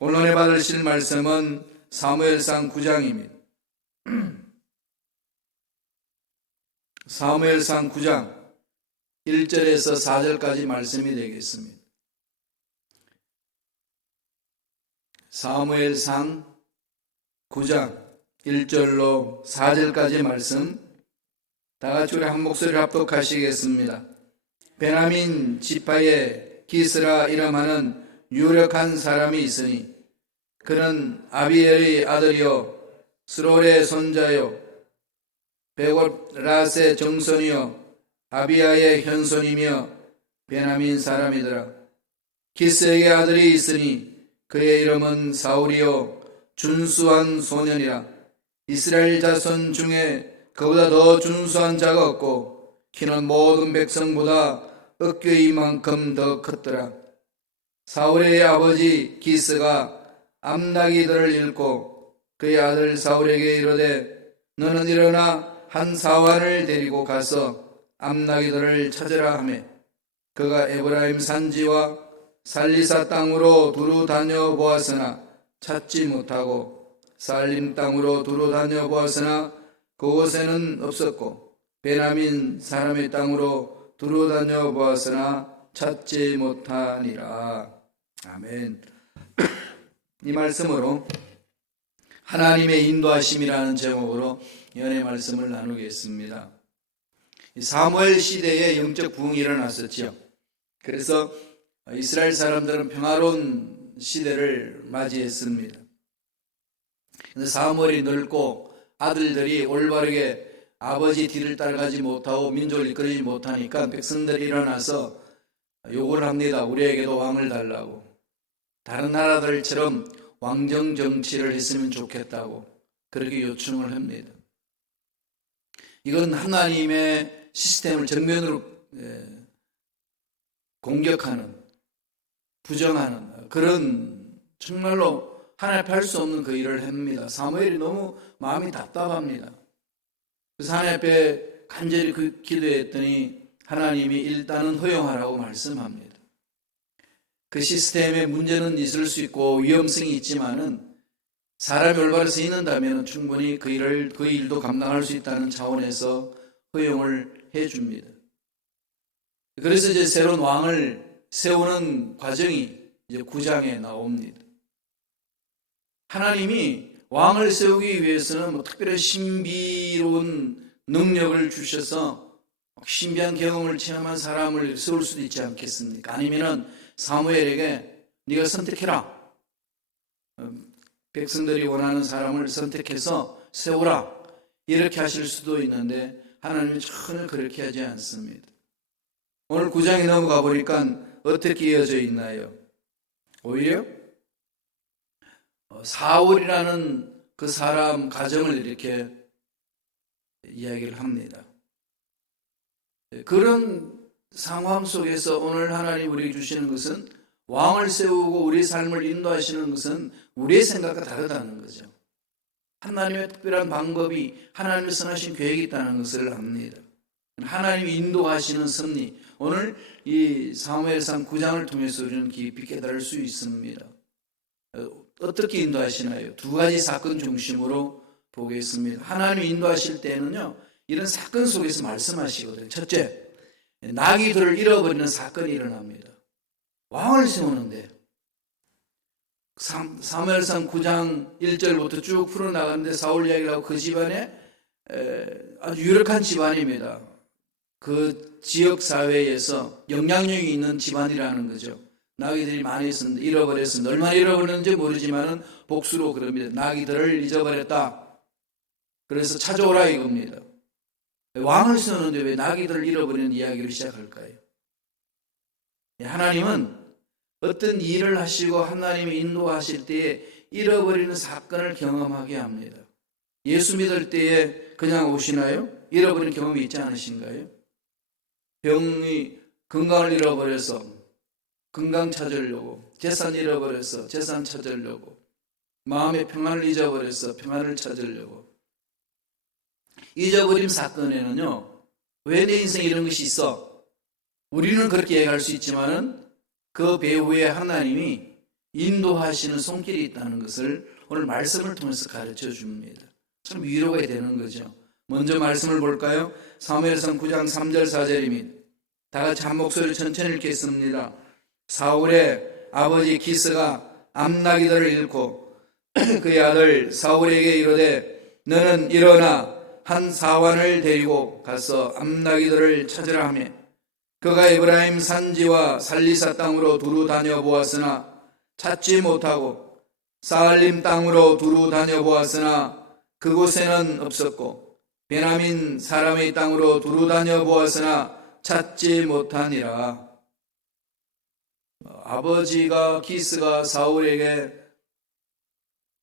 오늘 받으실 말씀은 사무엘상 9장입니다. 사무엘상 9장 1절에서 4절까지 말씀이 되겠습니다. 사무엘상 9장 1절로 4절까지 말씀, 다 같이 우리 한 목소리를 합독하시겠습니다. 베냐민 지파의 기스라 이름하는 유력한 사람이 있으니 그는 아비엘의 아들이요 스롤의 손자요 베곳라스의 정손이요 아비야의 현손이며 베냐민 사람이더라. 기스에게 아들이 있으니 그의 이름은 사울이요 준수한 소년이라. 이스라엘 자손 중에 그보다 더 준수한 자가 없고 키는 모든 백성보다 어깨이만큼 더 컸더라. 사울의 아버지 기스가 암나기들을 잃고 그의 아들 사울에게 이르되 너는 일어나 한 사환을 데리고 가서 암나기들을 찾으라 하매 그가 에브라임 산지와 살리사 땅으로 두루 다녀 보았으나 찾지 못하고 살림 땅으로 두루 다녀 보았으나 그곳에는 없었고 베냐민 사람의 땅으로 두루 다녀 보았으나 찾지 못하니라. 아멘. 이 말씀으로 하나님의 인도하심이라는 제목으로 연의 말씀을 나누겠습니다. 사무엘 시대에 영적 부흥이 일어났었죠. 그래서 이스라엘 사람들은 평화로운 시대를 맞이했습니다. 근데 사무엘이 늙고 아들들이 올바르게 아버지 뒤를 따라가지 못하고 민족을 이끌지 못하니까 백성들이 일어나서 요구를 합니다. 우리에게도 왕을 달라고. 다른 나라들처럼 왕정 정치를 했으면 좋겠다고 그렇게 요청을 합니다. 이건 하나님의 시스템을 정면으로 공격하는, 부정하는 그런 정말로 하나님 할 수 없는 그 일을 합니다. 사무엘이 너무 마음이 답답합니다. 그래서 하나님 앞에 간절히 기도했더니 하나님이 일단은 허용하라고 말씀합니다. 그 시스템에 문제는 있을 수 있고 위험성이 있지만은 사람이 올바르서 있는다면 충분히 그 일도 감당할 수 있다는 차원에서 허용을 해줍니다. 그래서 이제 새로운 왕을 세우는 과정이 이제 9장에 나옵니다. 하나님이 왕을 세우기 위해서는 특별히 신비로운 능력을 주셔서 신비한 경험을 체험한 사람을 세울 수도 있지 않겠습니까? 아니면은 사무엘에게 네가 선택해라. 백성들이 원하는 사람을 선택해서 세우라. 이렇게 하실 수도 있는데 하나님은 전혀 그렇게 하지 않습니다. 오늘 9장에 넘어가 보니까 어떻게 이어져 있나요? 오히려 사울이라는 그 사람 가정을 이렇게 이야기를 합니다. 그런 상황 속에서 오늘 하나님 우리에게 주시는 것은 왕을 세우고 우리의 삶을 인도하시는 것은 우리의 생각과 다르다는 거죠. 하나님의 특별한 방법이 하나님의 선하신 계획이 있다는 것을 압니다. 하나님이 인도하시는 섭리, 오늘 이 사무엘상 9장을 통해서 우리는 깊이 깨달을 수 있습니다. 어떻게 인도하시나요? 두 가지 사건 중심으로 보겠습니다. 하나님이 인도하실 때는요, 이런 사건 속에서 말씀하시거든요. 첫째, 나귀들을 잃어버리는 사건이 일어납니다. 왕을 세우는데 사무엘상 9장 1절부터 쭉 풀어나가는데 사울 이야기를 하고 그 집안에 아주 유력한 집안입니다. 그 지역 사회에서 영향력이 있는 집안이라는 거죠. 나귀들이 많이 있었는데 잃어버렸습니다. 얼마나 잃어버렸는지 모르지만 복수로 그럽니다. 나귀들을 잊어버렸다. 그래서 찾아오라 이겁니다. 왕을 세우는데 왜 나귀들을 잃어버리는 이야기를 시작할까요? 하나님은 어떤 일을 하시고 하나님이 인도하실 때에 잃어버리는 사건을 경험하게 합니다. 예수 믿을 때에 그냥 오시나요? 잃어버린 경험이 있지 않으신가요? 병이 건강을 잃어버려서 건강 찾으려고, 재산 잃어버려서 재산 찾으려고, 마음의 평안을 잊어버려서 평안을 찾으려고. 잊어버림 사건에는요, 왜 내 인생에 이런 것이 있어? 우리는 그렇게 얘기할 수 있지만은 그 배후에 하나님이 인도하시는 손길이 있다는 것을 오늘 말씀을 통해서 가르쳐 줍니다. 참 위로가 되는 거죠. 먼저 말씀을 볼까요? 사무엘상 9장 3절 4절입니다. 다 같이 한 목소리로 천천히 읽겠습니다. 사울의 아버지 기스가 암나기들을 잃고 그의 아들 사울에게 이르되 너는 일어나 한 사환을 데리고 가서 암나기들을 찾으라 하며 그가 에브라임 산지와 살리사 땅으로 두루 다녀보았으나 찾지 못하고 사알림 땅으로 두루 다녀보았으나 그곳에는 없었고 베냐민 사람의 땅으로 두루 다녀보았으나 찾지 못하니라. 아버지가 기스가 사울에게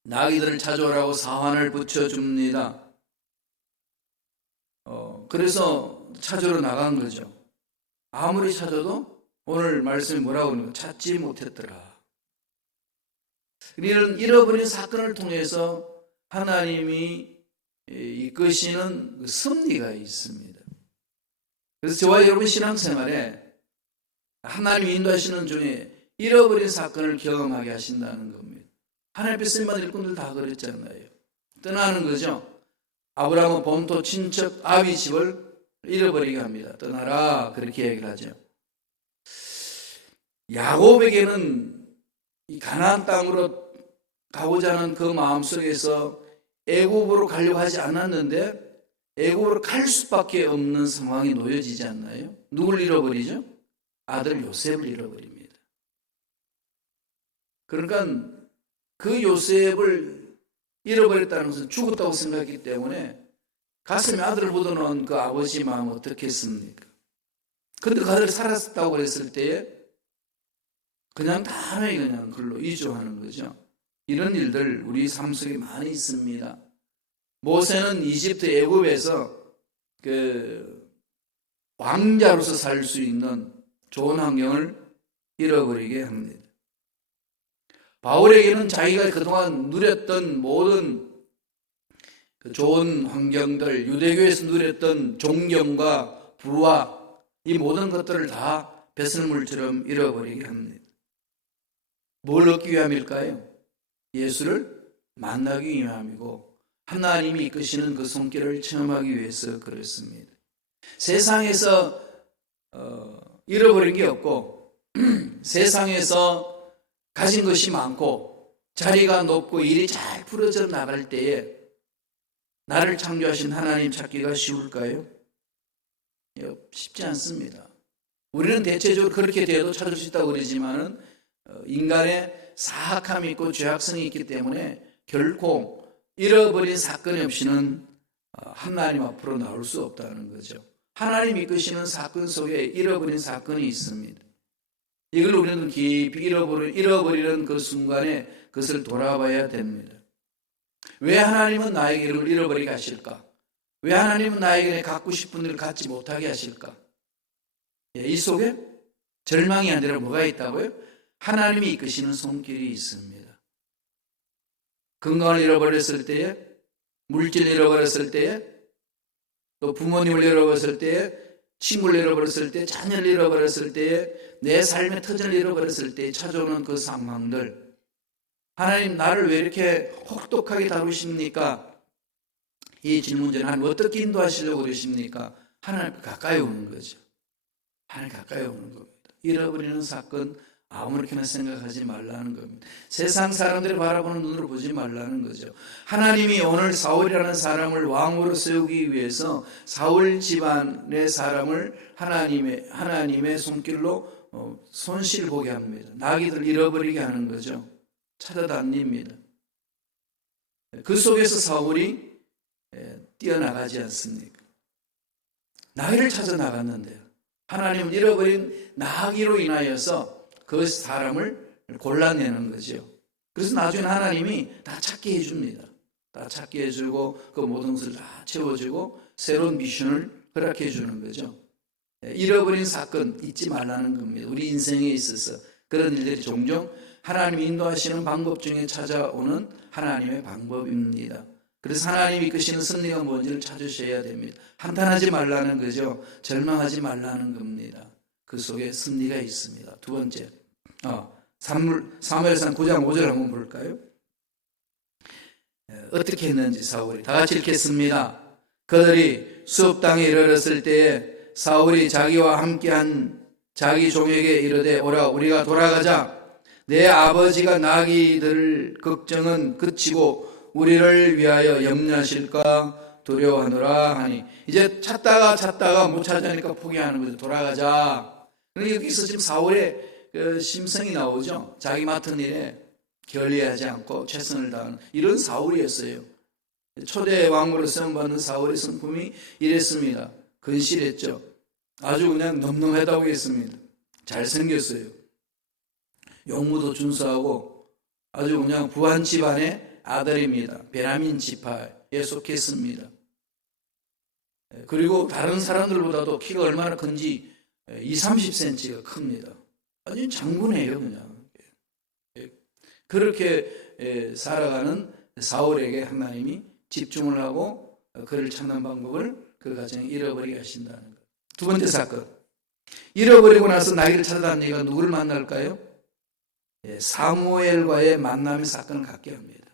나귀들을 찾아오라고 사환을 붙여줍니다. 그래서 찾으러 나간 거죠. 아무리 찾아도 오늘 말씀이 뭐라고 하는 거예요? 찾지 못했더라. 이런 잃어버린 사건을 통해서 하나님이 이끄시는 그 섭리가 있습니다. 그래서 저와 여러분 신앙생활에 하나님이 인도하시는 중에 잃어버린 사건을 경험하게 하신다는 겁니다. 하나님 앞에 쓰임받은 일꾼들 다 그랬잖아요. 떠나는 거죠. 아브라함은 본토 친척 아비 집을 잃어버리게 합니다. 떠나라 그렇게 얘기를 하죠. 야곱에게는 이 가나안 땅으로 가고자 하는 그 마음속에서 애굽으로 가려고 하지 않았는데 애굽으로 갈 수밖에 없는 상황이 놓여지지 않나요? 누굴 잃어버리죠? 아들 요셉을 잃어버립니다. 그러니까 그 요셉을 잃어버렸다는 것은 죽었다고 생각했기 때문에 가슴에 아들을 묻어놓은 그 아버지 마음 어떻겠습니까? 그런데 그 아들이 살았다고 했을 때에 그냥 단호히 그냥 글로 이주하는 거죠. 이런 일들 우리 삶 속에 많이 있습니다. 모세는 이집트 애굽에서 그 왕자로서 살 수 있는 좋은 환경을 잃어버리게 합니다. 바울에게는 자기가 그동안 누렸던 모든 그 좋은 환경들, 유대교에서 누렸던 존경과 부와 이 모든 것들을 다 배설물처럼 잃어버리게 합니다. 뭘 얻기 위함일까요? 예수를 만나기 위함이고 하나님이 이끄시는 그 손길을 체험하기 위해서 그렇습니다. 세상에서 잃어버린 게 없고 세상에서 가진 것이 많고 자리가 높고 일이 잘 풀어져 나갈 때에 나를 창조하신 하나님 찾기가 쉬울까요? 쉽지 않습니다. 우리는 대체적으로 그렇게 돼도 찾을 수 있다고 그러지만은 인간의 사악함이 있고 죄악성이 있기 때문에 결코 잃어버린 사건이 없이는 하나님 앞으로 나올 수 없다는 거죠. 하나님 이끄시는 사건 속에 잃어버린 사건이 있습니다. 이걸 우리는 깊이 잃어버리는 그 순간에 그것을 돌아봐야 됩니다. 왜 하나님은 나에게 이걸 잃어버리게 하실까? 왜 하나님은 나에게 갖고 싶은 일을 갖지 못하게 하실까? 이 속에 절망이 아니라 뭐가 있다고요? 하나님이 이끄시는 손길이 있습니다. 건강을 잃어버렸을 때에, 물질을 잃어버렸을 때에, 또 부모님을 잃어버렸을 때에, 친구를 잃어버렸을 때, 자녀를 잃어버렸을 때에, 내 삶의 터전을 잃어버렸을 때에 찾아오는 그 상황들, 하나님 나를 왜 이렇게 혹독하게 다루십니까? 이 질문제는 하나님 어떻게 인도하시려고 그러십니까? 하나님 가까이 오는 거죠. 하나님 가까이 오는 겁니다. 잃어버리는 사건 아무렇게나 생각하지 말라는 겁니다. 세상 사람들이 바라보는 눈으로 보지 말라는 거죠. 하나님이 오늘 사울이라는 사람을 왕으로 세우기 위해서 사울 집안의 사람을 하나님의 손길로 손실 보게 합니다. 나귀들 잃어버리게 하는 거죠. 찾아다닙니다. 그 속에서 사울이 뛰어나가지 않습니까? 나귀를 찾아 나갔는데요. 하나님은 잃어버린 나귀로 인하여서 그 사람을 골라내는 거죠. 그래서 나중에 하나님이 다 찾게 해줍니다. 다 찾게 해주고 그 모든 것을 다 채워주고 새로운 미션을 허락해 주는 거죠. 잃어버린 사건 잊지 말라는 겁니다. 우리 인생에 있어서 그런 일들이 종종 하나님이 인도하시는 방법 중에 찾아오는 하나님의 방법입니다. 그래서 하나님이 이끄시는 섭리가 뭔지를 찾으셔야 됩니다. 한탄하지 말라는 거죠. 절망하지 말라는 겁니다. 그 속에 섭리가 있습니다. 두 번째, 사무엘상 9장 5절 한번 볼까요? 어떻게 했는지 사울이 다 같이 읽겠습니다. 그들이 수업 땅에 이르렀을 때에 사울이 자기와 함께한 자기 종에게 이르되 오라 우리가 돌아가자. 내 아버지가 나귀들 걱정은 그치고 우리를 위하여 염려하실까 두려워하노라 하니, 이제 찾다가 못 찾으니까 포기하는 거죠. 돌아가자. 그러니까 여기서 지금 사울의 그 심성이 나오죠. 자기 맡은 일에 결리하지 않고 최선을 다하는 이런 사울이었어요. 초대 왕으로 세움받는 사울의 성품이 이랬습니다. 근실했죠. 아주 그냥 늠름하다고 했습니다. 잘생겼어요. 용무도 준수하고 아주 그냥 부한 집안의 아들입니다. 베냐민 지파에 속했습니다. 그리고 다른 사람들보다도 키가 얼마나 큰지 20-30cm가 큽니다. 아주 장군이에요, 그냥. 그렇게 살아가는 사울에게 하나님이 집중을 하고 그를 찾는 방법을 그 가정에 잃어버리게 하신다는 것. 두 번째 사건. 잃어버리고 나서 나귀를 찾아다니는 얘가 누구를 만날까요? 사무엘과의 만남의 사건을 갖게 합니다.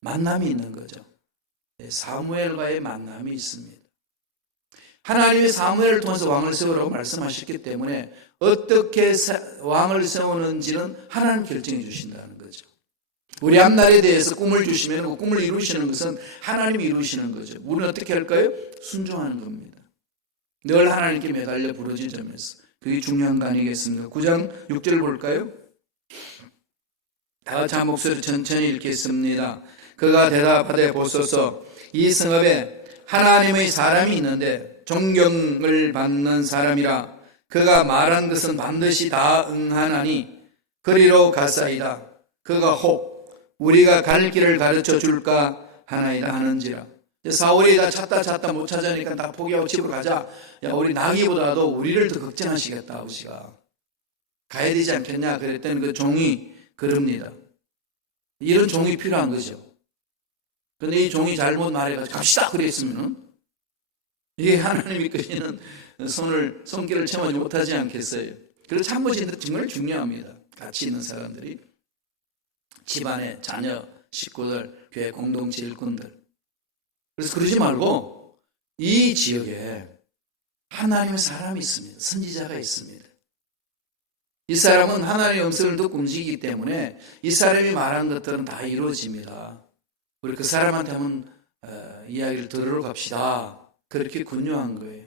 만남이 있는 거죠. 사무엘과의 만남이 있습니다. 하나님이 사무엘을 통해서 왕을 세우라고 말씀하셨기 때문에 어떻게 왕을 세우는지는 하나님 결정해 주신다는 거죠. 우리 앞날에 대해서 꿈을 주시면 그 꿈을 이루시는 것은 하나님이 이루시는 거죠. 우리는 어떻게 할까요? 순종하는 겁니다. 늘 하나님께 매달려 부르짖는 점에서 그게 중요한 거 아니겠습니까? 9장 6절 볼까요? 다 같이 한 목소리로 천천히 읽겠습니다. 그가 대답하되 보소서 이 성읍에 하나님의 사람이 있는데 존경을 받는 사람이라 그가 말한 것은 반드시 다 응하나니 그리로 가사이다. 그가 혹 우리가 갈 길을 가르쳐 줄까 하나이다 하는지라. 사울이 다 찾다 못 찾으니까 다 포기하고 집으로 가자. 야, 우리 나기보다도 우리를 더 걱정하시겠다 아버지가. 가야 되지 않겠냐 그랬더니 그 종이 그럽니다. 이런 종이 필요한 거죠. 그런데 이 종이 잘못 말해가지고 갑시다 그랬으면은 이게 하나님이 끄시는 손길을 채우지 못하지 않겠어요. 그래서 참모진들 정말 중요합니다. 같이 있는 사람들이, 집안의 자녀, 식구들, 교회 공동체 일꾼들. 그래서 그러지 말고 이 지역에 하나님의 사람이 있습니다. 선지자가 있습니다. 이 사람은 하나님의 음성을 듣고 움직이기 때문에 이 사람이 말한 것들은 다 이루어집니다. 우리 그 사람한테 한번 이야기를 들으러 갑시다. 그렇게 권유한 거예요.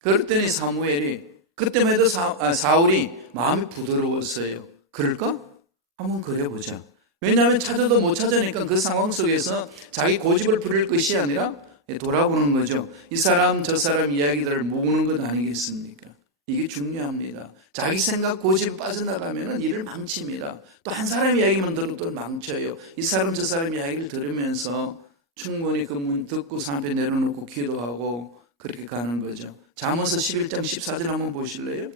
그랬더니 사무엘이, 그때만 해도 사울이 마음이 부드러웠어요. 그럴까? 한번 그래보자. 왜냐하면 찾아도 못 찾으니까 그 상황 속에서 자기 고집을 부릴 것이 아니라 돌아보는 거죠. 이 사람 저 사람 이야기들을 모으는 것 아니겠습니까? 이게 중요합니다. 자기 생각 고집에 빠져나가면 일을 망칩니다. 또 한 사람 이야기만 들어도 망쳐요. 이 사람 저 사람 이야기를 들으면서 충분히 그 문 듣고 상패 내려놓고 기도하고 그렇게 가는 거죠. 잠언서 11장 14절 한번 보실래요?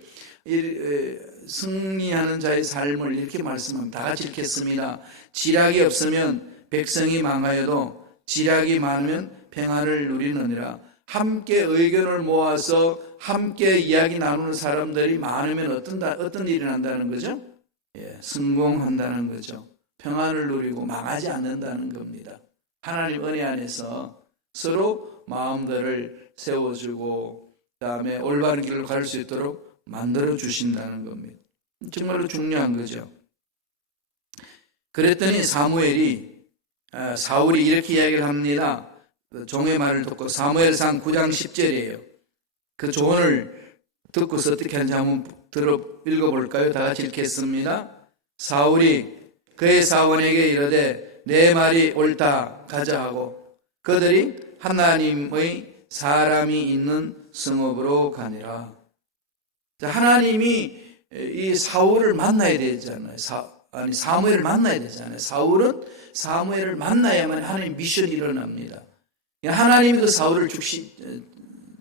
승리하는 자의 삶을 이렇게 말씀합니다. 다 같이 읽겠습니다. 지략이 없으면 백성이 망하여도 지략이 많으면 평안을 누리느니라. 함께 의견을 모아서 함께 이야기 나누는 사람들이 많으면 어떤 일이 난다는 거죠? 성공한다는 거죠. 평안을 누리고 망하지 않는다는 겁니다. 하나님 은혜 안에서 서로 마음들을 세워주고 그다음에 올바른 길로 갈 수 있도록 만들어 주신다는 겁니다. 정말로 중요한 거죠. 그랬더니 사울이 이렇게 이야기를 합니다. 종의 말을 듣고, 사무엘상 9장 10절이에요. 그 조언을 듣고서 어떻게 하는지 한번 읽어볼까요? 다 같이 읽겠습니다. 사울이 그의 사원에게 이르되 내 말이 옳다 가자 하고 그들이 하나님의 사람이 있는 성읍으로 가니라. 하나님이 이 사울을 만나야 되잖아요. 사무엘을 만나야 되잖아요. 사울은 사무엘을 만나야만 하나님 미션이 일어납니다. 하나님이 그 사울을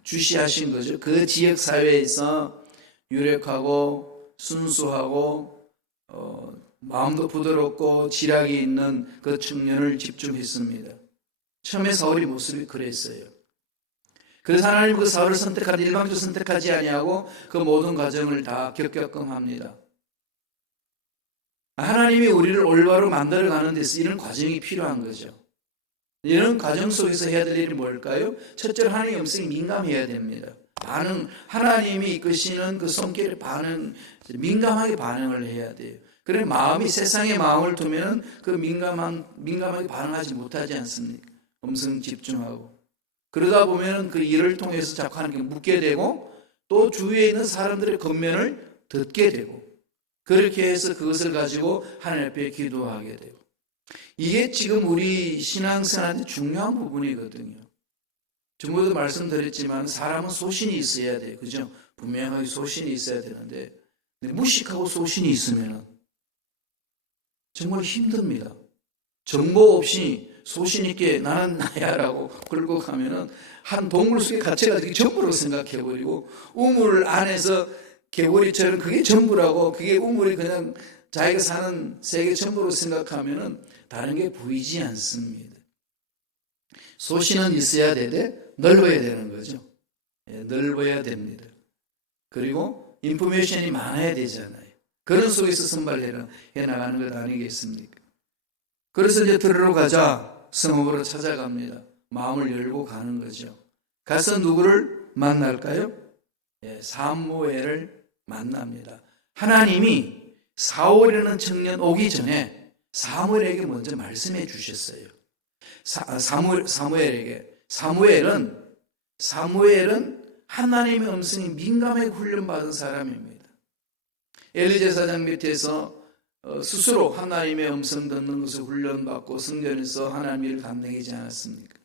주시하신 거죠. 그 지역 사회에서 유력하고 순수하고 마음도 부드럽고 지략이 있는 그 청년을 집중했습니다. 처음에 사울의 모습이 그랬어요. 그래서 하나님 그 사울을 일방적으로 선택하지 아니하고 그 모든 과정을 다 겪게끔 합니다. 하나님이 우리를 올바로 만들어가는 데서 이런 과정이 필요한 거죠. 이런 과정 속에서 해야 될 일이 뭘까요? 첫째로 하나님의 음성에 민감해야 됩니다. 하나님이 이끄시는 그 손길에 민감하게 반응을 해야 돼요. 그래 마음이 세상에 마음을 두면은 그 민감하게 반응하지 못하지 않습니까? 음성 집중하고. 그러다 보면은 그 일을 통해서 자꾸 하나님께 묻게 되고 또 주위에 있는 사람들의 겉면을 듣게 되고 그렇게 해서 그것을 가지고 하나님 앞에 기도하게 되고 이게 지금 우리 신앙생활한테 중요한 부분이거든요. 전부도 말씀드렸지만 사람은 소신이 있어야 돼요. 그죠? 분명하게 소신이 있어야 되는데 무식하고 소신이 있으면 정말 힘듭니다. 정보 없이 소신 있게 나는 나야라고 끌고 가면은 한 동물 속에 갇혀가지고 전부라고 생각해버리고 우물 안에서 개구리처럼 그게 전부라고 그게 우물이 그냥 자기가 사는 세계 전부로 생각하면은 다른 게 보이지 않습니다. 소신은 있어야 되되 넓어야 되는 거죠. 넓어야 됩니다. 그리고 인포메이션이 많아야 되잖아요. 그런 속에서 선발해 나가는 것 아니겠습니까? 그래서 이제 들으러 가자 성읍으로 찾아갑니다. 마음을 열고 가는 거죠. 가서 누구를 만날까요? 사무엘을 만납니다. 하나님이 사울이라는 청년 오기 전에 사무엘에게 먼저 말씀해 주셨어요. 사무엘은 하나님의 음성이 민감하게 훈련받은 사람입니다. 엘리 제사장 밑에서 스스로 하나님의 음성 듣는 것을 훈련받고 성전에서 하나님의 일을 감당하지 않았습니까?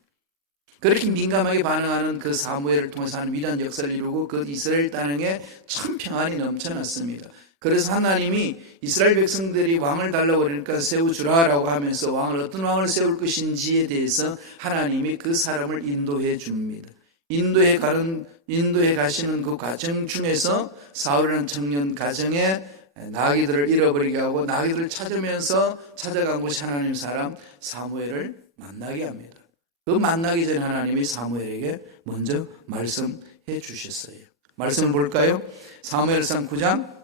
그렇게 민감하게 반응하는 그 사무엘을 통해서 하는 위대한 역사를 이루고 그 이스라엘 땅에 참 평안이 넘쳐났습니다. 그래서 하나님이 이스라엘 백성들이 왕을 달라고 그러니까 세워주라라고 하면서 어떤 왕을 세울 것인지에 대해서 하나님이 그 사람을 인도해 줍니다. 인도해 가시는 그 과정 중에서 사울이라는 청년 가정에 나귀들을 잃어버리게 하고 나귀들을 찾으면서 찾아간 곳이 하나님 사람 사무엘을 만나게 합니다. 그 만나기 전에 하나님이 사무엘에게 먼저 말씀해 주셨어요. 말씀을 볼까요? 사무엘상 9장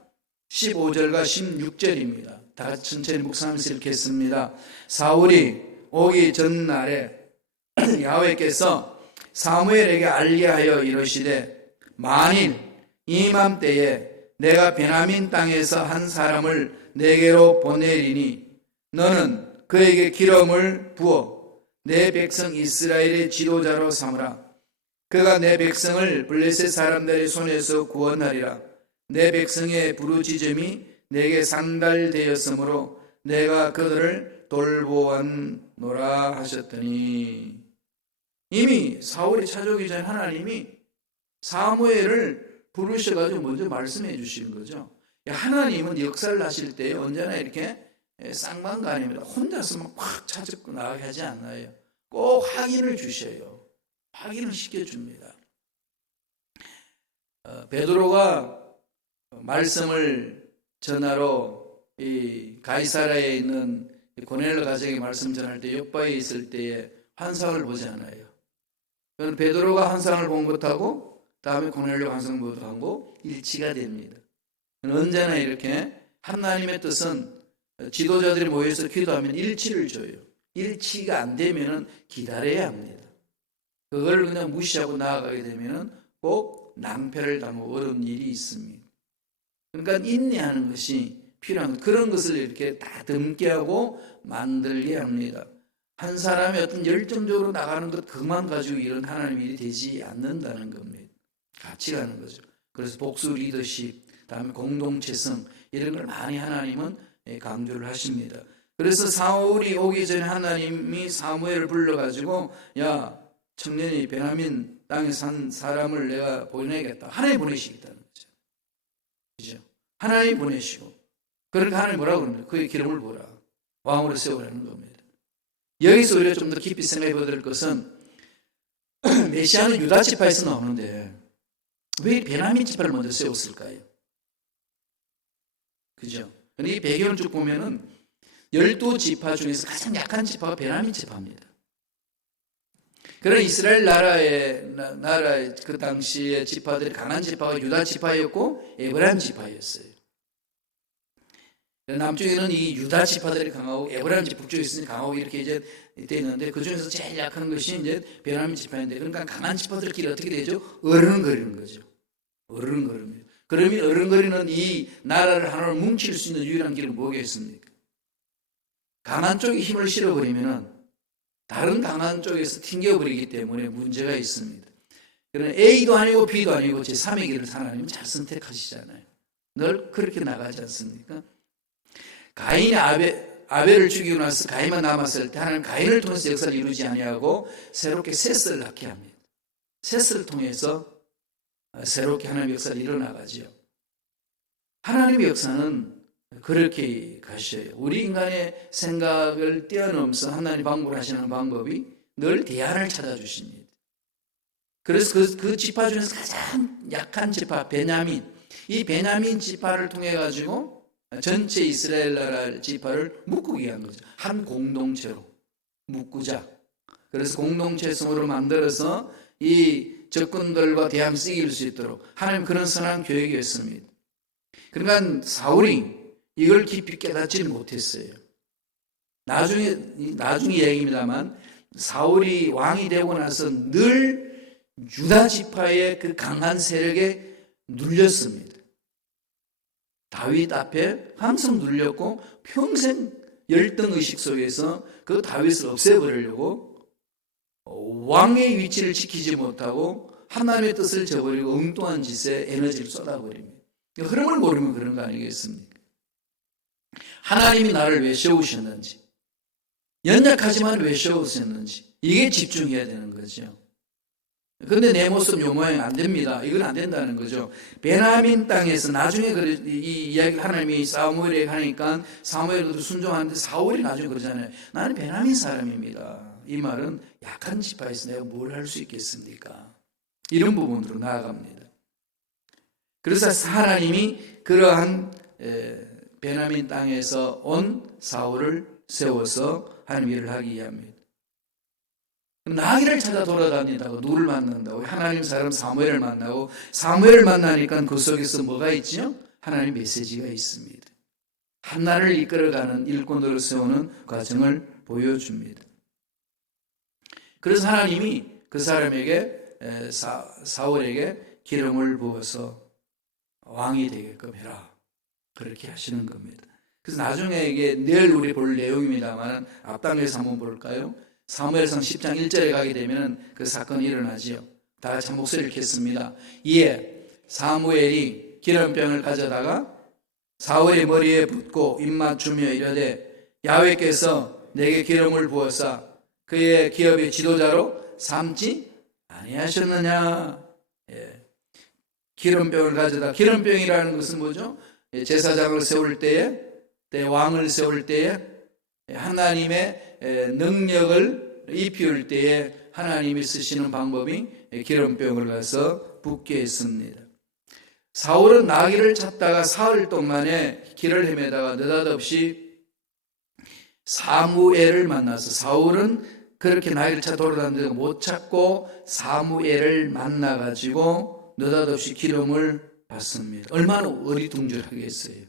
15절과 16절입니다. 다 같이 천천히 묵상하면서 읽겠습니다. 사울이 오기 전날에 야훼께서 사무엘에게 알리하여 이르시되 만일 이맘때에 내가 베냐민 땅에서 한 사람을 내게로 보내리니 너는 그에게 기름을 부어 내 백성 이스라엘의 지도자로 삼으라. 그가 내 백성을 블레셋 사람들의 손에서 구원하리라. 내 백성의 부르짖음이 내게 상달되었으므로 내가 그들을 돌보았노라 하셨더니 이미 사울이 찾아오기 전에 하나님이 사무엘을 부르셔가지고 먼저 말씀해 주시는 거죠. 하나님은 역사를 하실 때 언제나 이렇게 쌍방간입니다. 혼자서만 꽉 찾고 나가게 하지 않아요. 꼭 확인을 주셔요. 확인을 시켜줍니다. 베드로가 말씀을 전하러 이 가이사라에 있는 고넬료 가정에 말씀 전할 때 요바에 있을 때에 환상을 보잖아요. 그럼 베드로가 환상을 본 것하고 다음에 고넬료 환상 본 것하고 일치가 됩니다. 언제나 이렇게 하나님의 뜻은 지도자들이 모여서 기도하면 일치를 줘요. 일치가 안 되면 기다려야 합니다. 그걸 그냥 무시하고 나아가게 되면 꼭 낭패를 당하고 어려운 일이 있습니다. 그러니까 인내하는 것이 필요한 그런 것을 이렇게 다 듬게 하고 만들게 합니다. 한 사람이 어떤 열정적으로 나가는 것 그만 가지고 이런 하나님의 일이 되지 않는다는 겁니다. 같이 가는 거죠. 그래서 복수 리더십, 다음에 공동체성 이런 걸 많이 하나님은 강조를 하십니다. 그래서 사울이 오기 전에 하나님이 사무엘을 불러가지고 야 청년이 베냐민 땅에 산 사람을 내가 보내겠다. 하나님 보내시겠다는 거죠. 그죠? 하나님 보내시고 그러니까 하나님 뭐라고 그럽니까? 그의 기름을 부어라. 왕으로 세우라는 겁니다. 여기서 우리가 좀 더 깊이 생각해 보야 될 것은 메시아는 유다 지파에서 나오는데 왜 베냐민 지파를 먼저 세웠을까요? 그죠? 이 배경을 쭉 보면은 12지파 중에서 가장 약한 지파가 베냐민 지파입니다. 그런 이스라엘 나라의 그 당시의 지파들이 강한 지파가 유다 지파였고 에브라임 지파였어요. 남쪽에는 이 유다 지파들이 강하고 에브라임 지파 북쪽에 있으니 강하고 이렇게 이제 돼 있는데 그 중에서 제일 약한 것이 이제 베냐민 지파인데, 그러니까 강한 지파들끼리 어떻게 되죠? 어른거리는 거죠. 어른거립니다. 그러면 어른거리는 이 나라를 하나로 뭉칠 수 있는 유일한 길은 뭐겠습니까? 강한 쪽에 힘을 실어버리면은 다른 강한 쪽에서 튕겨버리기 때문에 문제가 있습니다. 그러나 A도 아니고 B도 아니고 제3의 길을 하나님은 잘 선택하시잖아요. 늘 그렇게 나가지 않습니까? 가인이 아벨을 죽이고 나서 가인만 남았을 때 하나님 가인을 통해서 역사를 이루지 아니하고 새롭게 셋을 낳게 합니다. 셋을 통해서 새롭게 하나님의 역사를 일어나가지요. 하나님의 역사는 그렇게 가셔요. 우리 인간의 생각을 뛰어넘어서 하나님 방법을 하시는 방법이 늘 대안을 찾아주십니다. 그래서 그 지파 중에서 가장 약한 지파 베냐민, 이 베냐민 지파를 통해 가지고 전체 이스라엘 나라 지파를 묶기 위한 거죠. 한 공동체로 묶자. 그래서 공동체성으로 만들어서 이 적군들과 대항 이길 수 있도록 하나님 그런 선한 계획이었습니다. 그러니까 사울이 이걸 깊이 깨닫지는 못했어요. 나중에 얘기입니다만 사울이 왕이 되고 나서 늘 유다 지파의 그 강한 세력에 눌렸습니다. 다윗 앞에 항상 눌렸고 평생 열등의식 속에서 그 다윗을 없애버리려고 왕의 위치를 지키지 못하고 하나님의 뜻을 저버리고 엉뚱한 짓에 에너지를 쏟아버립니다. 흐름을 모르면 그런 거 아니겠습니까? 하나님이 나를 왜 세우셨는지, 연약하지만 왜 세우셨는지, 이게 집중해야 되는 거죠. 근데 내 모습 요 모양이 안 됩니다. 이건 안 된다는 거죠. 베냐민 땅에서 나중에 이 이야기 하나님이 사무엘에게 하니까 사무엘도 순종하는데 사울이 나중에 그러잖아요. 나는 베냐민 사람입니다. 이 말은 약한 지파에서 내가 뭘 할 수 있겠습니까? 이런 부분으로 나아갑니다. 그래서 하나님이 그러한 베냐민 땅에서 온 사울을 세워서 하나님 일을 하기 위함입니다. 나귀를 찾아 돌아다니다가 누구를 만난다고? 하나님 사람 사무엘을 만나고, 사무엘을 만나니까 그 속에서 뭐가 있죠? 하나님 메시지가 있습니다. 한나라를 이끌어가는 일꾼으로 세우는 과정을 보여줍니다. 그래서 하나님이 그 사람에게 사울에게 기름을 부어서 왕이 되게끔 해라, 그렇게 하시는 겁니다. 그래서 나중에 이게 내일 우리 볼 내용입니다만 앞당겨서 한번 볼까요? 사무엘상 10장 1절에 가게 되면 그 사건이 일어나지요. 다 같이 한 목소리를 겠습니다. 이에 사무엘이 기름병을 가져다가 사울의 머리에 붓고 입맞추며 이르되 야훼께서 내게 기름을 부어사 그의 기업의 지도자로 삼지 아니하셨느냐. 기름병을 가져다, 기름병이라는 것은 뭐죠? 제사장을 세울 때에, 왕을 세울 때에 하나님의 능력을 입힐 때에 하나님이 쓰시는 방법이 기름병을 가서 붓게 했습니다. 사울은 나귀를 찾다가 사흘 동안에 길을 헤매다가 느닷없이 사무엘을 만나서, 사울은 그렇게 나귀를 찾아 돌아다니다가 못 찾고 사무엘을 만나가지고 느닷없이 기름을 받습니다. 얼마나 어리둥절하겠어요.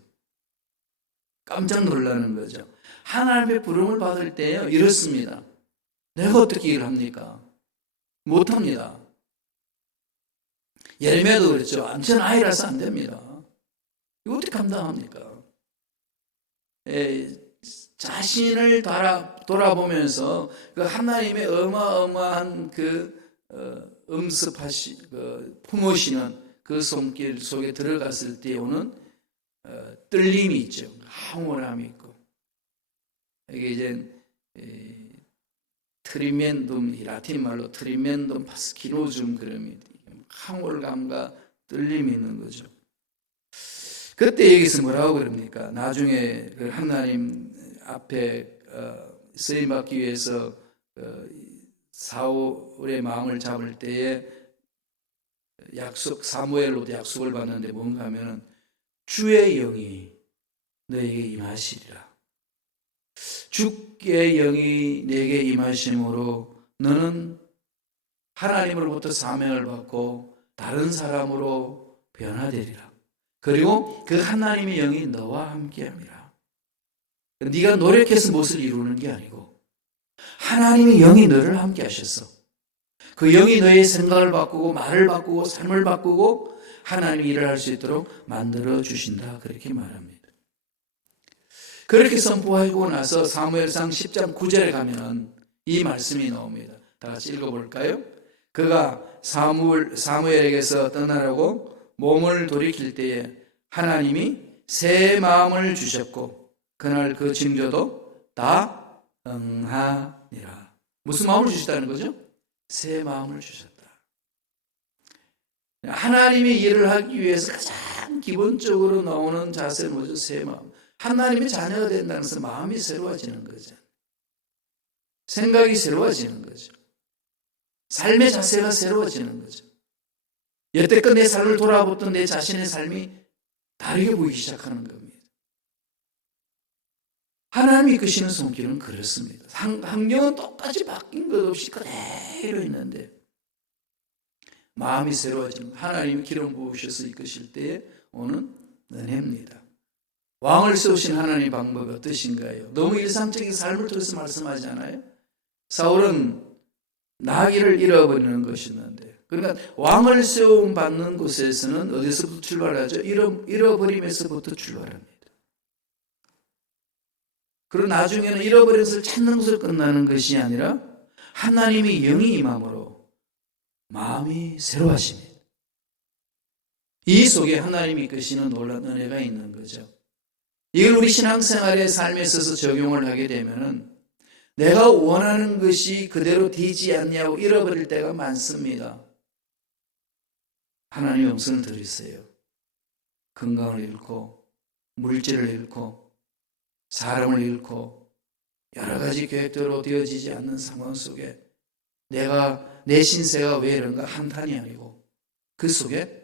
깜짝 놀라는 거죠. 하나님의 부름을 받을 때요, 이렇습니다. 내가 어떻게 일을 합니까? 못합니다. 예레미야도 그랬죠. 저는 아이라서 안 됩니다. 이거 어떻게 감당합니까? 자신을 돌아보면서 그 하나님의 어마어마한 품으시는 그 손길 속에 들어갔을 때 오는 떨림이 있죠. 황홀함이 있고, 이게 이제 트리멘둠, 라틴 말로 트리멘둠 파스키노즘, 그러면 황홀감과 떨림이 있는 거죠. 그때 여기서 뭐라고 그럽니까? 나중에 그 하나님 앞에 쓰임받기 위해서 사울의 마음을 잡을 때에 사무엘로도 약속을 받는데 뭔가 하면은 주의 영이 너에게 임하시리라. 주의 영이 내게 임하심으로 너는 하나님으로부터 사명을 받고 다른 사람으로 변화되리라. 그리고 그 하나님의 영이 너와 함께함이라. 네가 노력해서 무엇을 이루는 게 아니고 하나님의 영이 너를 함께 하셔서 그 영이 너의 생각을 바꾸고 말을 바꾸고 삶을 바꾸고 하나님이 일을 할 수 있도록 만들어 주신다. 그렇게 말합니다. 그렇게 선포하고 나서 사무엘상 10장 9절에 가면은 이 말씀이 나옵니다. 다 같이 읽어볼까요? 그가 사무엘에게서 떠나라고 몸을 돌이킬 때에 하나님이 새 마음을 주셨고 그날 그 징조도 다 응하니라. 무슨 마음을 주셨다는 거죠? 새 마음을 주셨다. 하나님의 일을 하기 위해서 가장 기본적으로 나오는 자세는 뭐죠? 새 마음. 하나님의 자녀가 된다는 것은 마음이 새로워지는 거죠. 생각이 새로워지는 거죠. 삶의 자세가 새로워지는 거죠. 여태껏 내 삶을 돌아보던 내 자신의 삶이 다르게 보이기 시작하는 겁니다. 하나님이 이끄시는 손길은 그렇습니다. 환경은 똑같이 바뀐 것 없이 그대로 있는데 마음이 새로워지는 하나님이 기름 부으셔서 이끄실 때에 오는 은혜입니다. 왕을 세우신 하나님의 방법이 어떠신가요? 너무 일상적인 삶을 통해서 말씀하잖아요. 사울은 나귀를 잃어버리는 것이었는데 그러니까 왕을 세움 받는 곳에서는 어디서부터 출발하죠? 잃어버림에서부터 출발합니다. 그리고 나중에는 잃어버린 것을 찾는 것으로 끝나는 것이 아니라 하나님의 영이 임함으로 마음이 새로워집니다. 이 속에 하나님이 이끄시는 놀라운 은혜가 있는 거죠. 이걸 우리 신앙생활의 삶에 있어서 적용을 하게 되면은 내가 원하는 것이 그대로 되지 않냐고 잃어버릴 때가 많습니다. 하나님의 음성을 들으세요. 건강을 잃고 물질을 잃고 사람을 잃고 여러 가지 계획대로 되어지지 않는 상황 속에 내 신세가 왜 이런가 한탄이 아니고 그 속에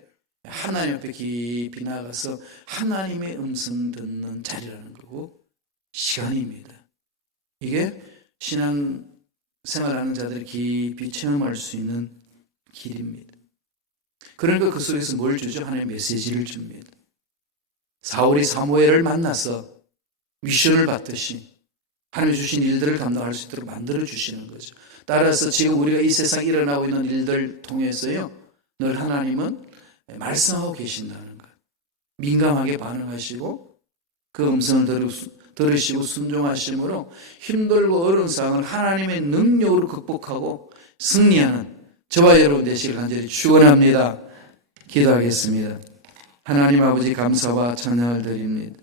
하나님 앞에 깊이 나가서 하나님의 음성 듣는 자리라는 거고 시간입니다. 이게 신앙 생활하는 자들이 깊이 체험할 수 있는 길입니다. 그러니까 그 속에서 뭘 주죠? 하나님의 메시지를 줍니다. 사울이 사무엘을 만나서 미션을 받듯이 하나님이 주신 일들을 감당할 수 있도록 만들어 주시는 거죠. 따라서 지금 우리가 이 세상에 일어나고 있는 일들 통해서요 늘 하나님은 말씀하고 계신다는 것. 민감하게 반응하시고 그 음성을 들으시고 순종하심으로 힘들고 어려운 상황을 하나님의 능력으로 극복하고 승리하는 저와 여러분 되시길 간절히 축원합니다. 기도하겠습니다. 하나님 아버지 감사와 찬양을 드립니다.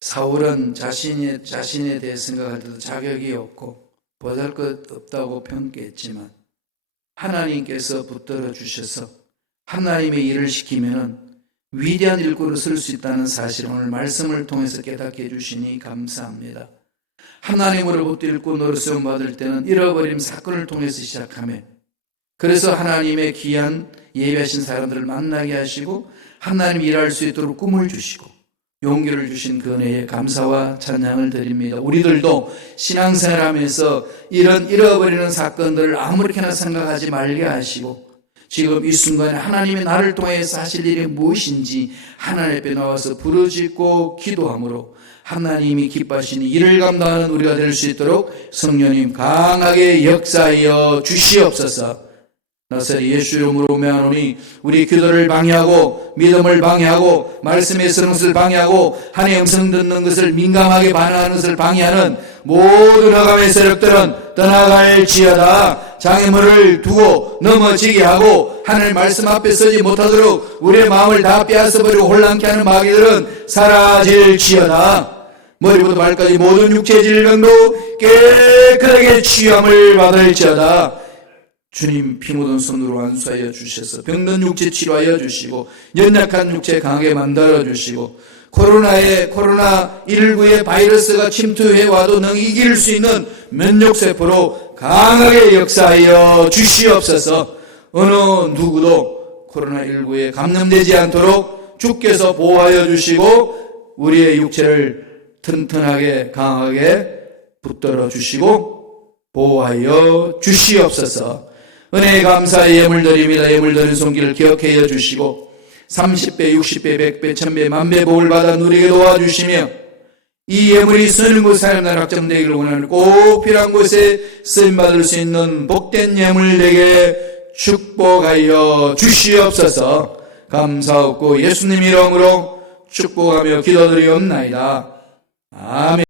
사울은 자신에 대해 생각할 때도 자격이 없고 보잘것없다고 평가했지만 하나님께서 붙들어 주셔서 하나님의 일을 시키면은 위대한 일꾼으로 쓸 수 있다는 사실을 오늘 말씀을 통해서 깨닫게 해주시니 감사합니다. 하나님으로부터 일꾼으로 쓰임받을 때는 잃어버림 사건을 통해서 시작하며 그래서 하나님의 귀한 예배하신 사람들을 만나게 하시고 하나님 일할 수 있도록 꿈을 주시고 용기를 주신 그 은혜에 감사와 찬양을 드립니다. 우리들도 신앙생활하면서 이런 잃어버리는 사건들을 아무렇게나 생각하지 말게 하시고 지금 이 순간에 하나님이 나를 통해서 하실 일이 무엇인지 하나님 앞에 나와서 부르짖고 기도함으로 하나님이 기뻐하시는 일을 감당하는 우리가 될 수 있도록 성령님 강하게 역사하여 주시옵소서. 나사렛 예수 이름으로 명하노니 우리 기도를 방해하고 믿음을 방해하고 말씀에 서는 것을 방해하고 하나님의 음성 듣는 것을 민감하게 반응하는 것을 방해하는 모든 허감의 세력들은 떠나갈지어다. 장애물을 두고 넘어지게 하고 하나님 말씀 앞에 서지 못하도록 우리의 마음을 다 빼앗아버리고 혼란케 하는 마귀들은 사라질지어다. 머리부터 발까지 모든 육체 질병도 깨끗하게 치유함을 받을지어다. 주님 피 묻은 손으로 안수하여 주셔서 병든 육체 치료하여 주시고 연약한 육체 강하게 만들어 주시고 코로나19의 바이러스가 침투해와도 능 이길 수 있는 면역세포로 강하게 역사하여 주시옵소서. 어느 누구도 코로나19에 감염되지 않도록 주께서 보호하여 주시고 우리의 육체를 튼튼하게 강하게 붙들어 주시고 보호하여 주시옵소서. 은혜에 감사의 예물 드립니다. 예물 드린 손길을 기억해 주시고 30배, 60배, 100배, 1000배, 만배 복을 받아 누리게 도와주시며 이 예물이 쓰는 곳 사람들 확정되기를 원하는 꼭 필요한 곳에 쓰임받을 수 있는 복된 예물 되게 축복하여 주시옵소서. 감사하고 예수님 이름으로 축복하며 기도드리옵나이다. 아멘.